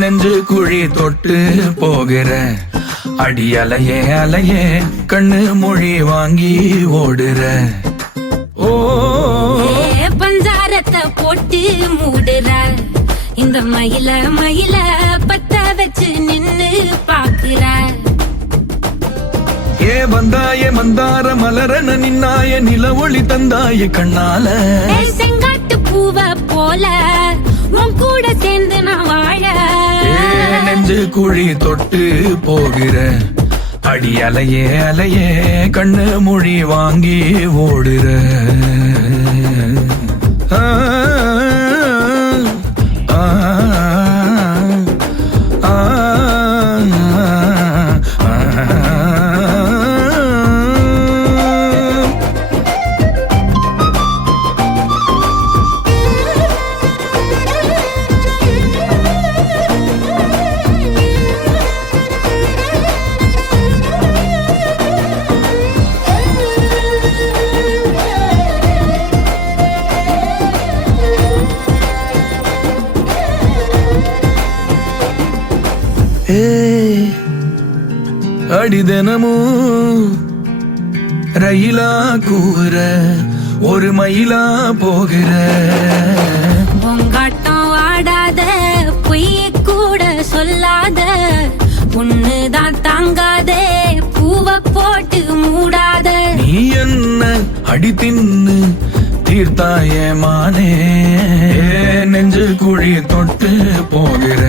நெஞ்சு குழி தொட்டு போகிற அடி அலையே அலையே கண்ணு மொழி வாங்கி ஓடுற ஓ பஞ்சாரத்தை போட்டு மூடுற இந்த மயில மயில பத்த வச்சு நின்னு பாக்குற ஏ வந்தாய மந்தார மலரன நின்னாய நில ஒளி தந்தாய கண்ணால செங்காட்டு பூவ போல உன் கூட சேர்ந்து நான் வாழ நெஞ்சு குழி தொட்டு போகிற அடி அலையே அலையே கண்ணு மொழி வாங்கி ஓடுற அடி தினமும் ரயிலா கூற ஒரு மயிலா போகிற பொங்காட்டம் ஆடாத பொய்ய கூட சொல்லாத பொண்ணுதான் தாங்காதே பூவ போட்டு மூடாத நீ என்ன அடி தின்னு தீர்த்தாய மானே நெஞ்சு குழி தொட்டு போகிற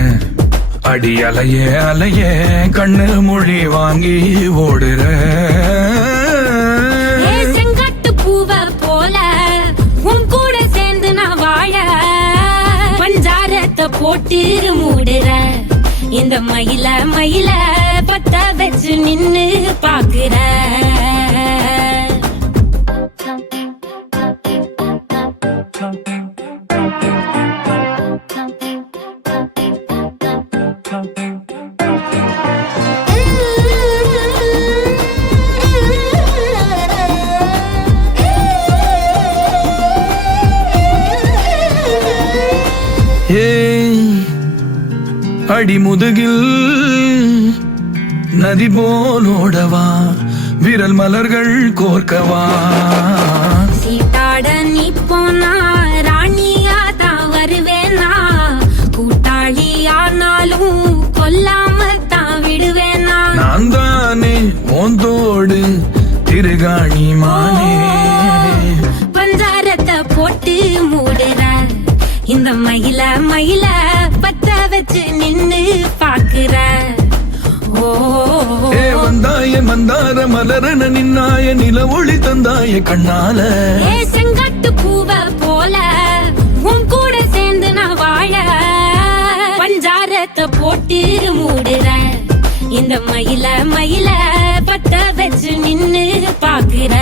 அடி அலையே அலையே கண்ணு மொழி வாங்கி ஓடுற செங்கட்டு பூவ போல உன் கூட சேர்ந்து நான் வாழ பஞ்சாரத்தை போட்டு மூடுற இந்த மயில மயில பத்த வச்சு நின்னு பாக்குற அடி முதுகில் நதி போலோடவா விரல் மலர்கள் கோர்க்கவா சீட்டாட நீ போனா ராணியா தான் வருவேனா கூட்டாளி ஆனாலும் கொல்லாம தான் விடுவேனா நான் தானே ஓந்தோடு திருகாணி மானே பஞ்சாரத்தை போட்டு மூடுற இந்த மயில மயில பத்த வச்சு நின்னு பாக்குற ஓ வந்தாய மந்தார மலரன நின்னாய நில ஒளி தந்தாய கண்ணால செங்கட்டு பூவ போல உன் கூட சேர்ந்து நான் வாழ பஞ்சாரத்தை போட்டு மூடுற இந்த மயில மயில பத்த வச்சு நின்னு பாக்குற